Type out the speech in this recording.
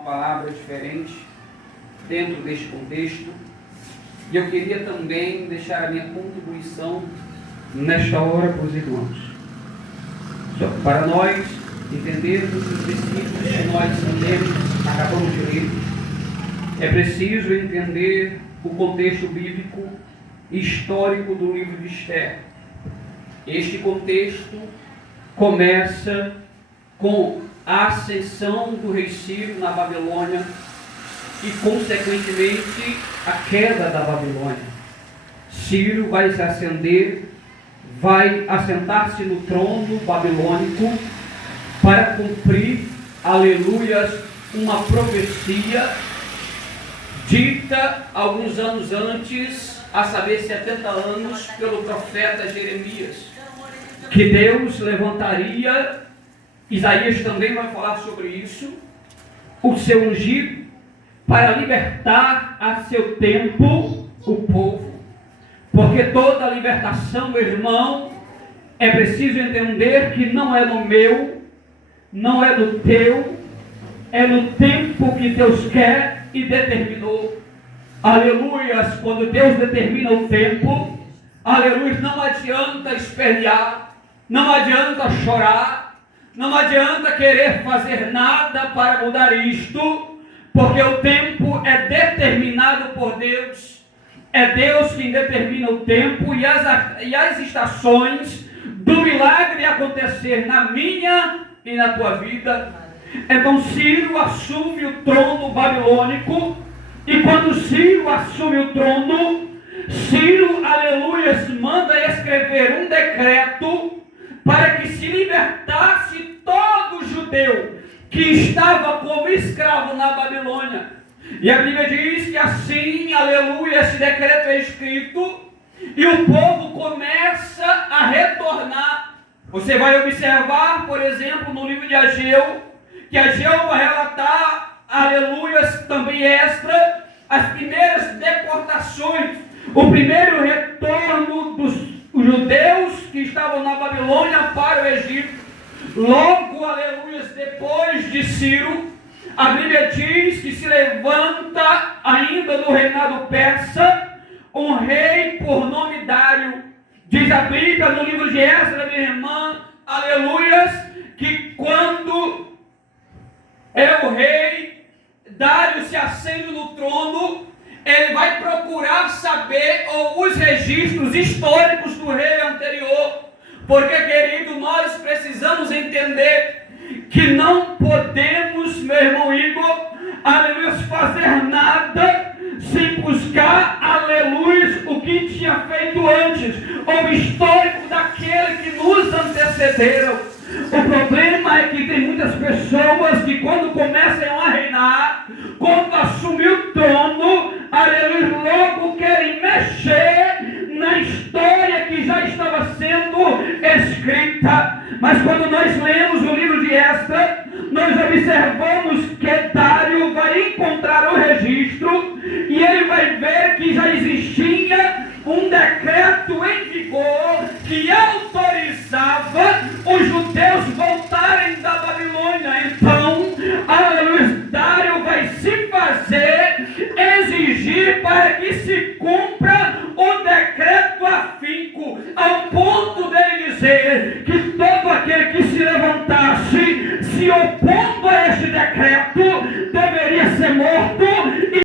uma palavra diferente dentro deste contexto. E eu queria também deixar a minha contribuição nesta hora para os irmãos. Para nós entendermos os princípios que nós acabamos de ler, é preciso entender o contexto bíblico e histórico do livro de Esther. Este contexto começa com a ascensão do rei Ciro na Babilônia e, consequentemente, a queda da Babilônia. Ciro vai se ascender, vai assentar-se no trono babilônico para cumprir, aleluias, uma profecia dita alguns anos antes, a saber, 70 anos, pelo profeta Jeremias, que Deus levantaria, Isaías também vai falar sobre isso, o seu ungido, para libertar a seu tempo o povo. Porque toda a libertação, meu irmão, é preciso entender que não é no meu, não é no teu, é no tempo que Deus quer e determinou. Aleluias, quando Deus determina o tempo, aleluia, não adianta espernear, não adianta chorar, não adianta querer fazer nada para mudar isto, porque o tempo é determinado por Deus. É Deus quem determina o tempo e as estações do milagre acontecer na minha e na tua vida. Então Ciro assume o trono babilônico, e quando Ciro assume o trono, Ciro, aleluia, manda escrever um decreto para que se libertasse todo judeu que estava como escravo na Babilônia. E a Bíblia diz que assim, aleluia, esse decreto é escrito e o povo começa a retornar. Você vai observar, por exemplo, no livro de Ageu, que Ageu vai relatar, aleluia, também extra, as primeiras deportações, o primeiro retorno dos judeus que estavam na Babilônia para o Egito. Logo, aleluia, depois de Ciro, a Bíblia diz que se levanta, ainda no reinado persa, um rei por nome Dário. Diz a Bíblia no livro de Esdras, minha irmã, aleluias, que quando o rei Dário se assenta no trono, ele vai procurar saber os registros históricos do rei anterior. Porque, querido, nós precisamos entender que não podemos, meu irmão Igor, aleluia, fazer nada sem buscar, aleluia, o que tinha feito antes, o histórico daquele que nos antecederam. O problema é que tem muitas pessoas que quando começam a reinar, quando assumem o trono, aleluia, logo querem mexer na história que já estava sendo escrita. Mas quando nós lemos o livro de Esdras, nós observamos que Dário vai encontrar o registro e ele vai ver que já existia um decreto em vigor que autorizava os judeus voltarem da Babilônia. Então, aleluia, Dário vai se fazer exigir para que se cumpra o decreto afinco, ao ponto dele dizer que todo aquele que se levantasse se opondo a este decreto deveria ser morto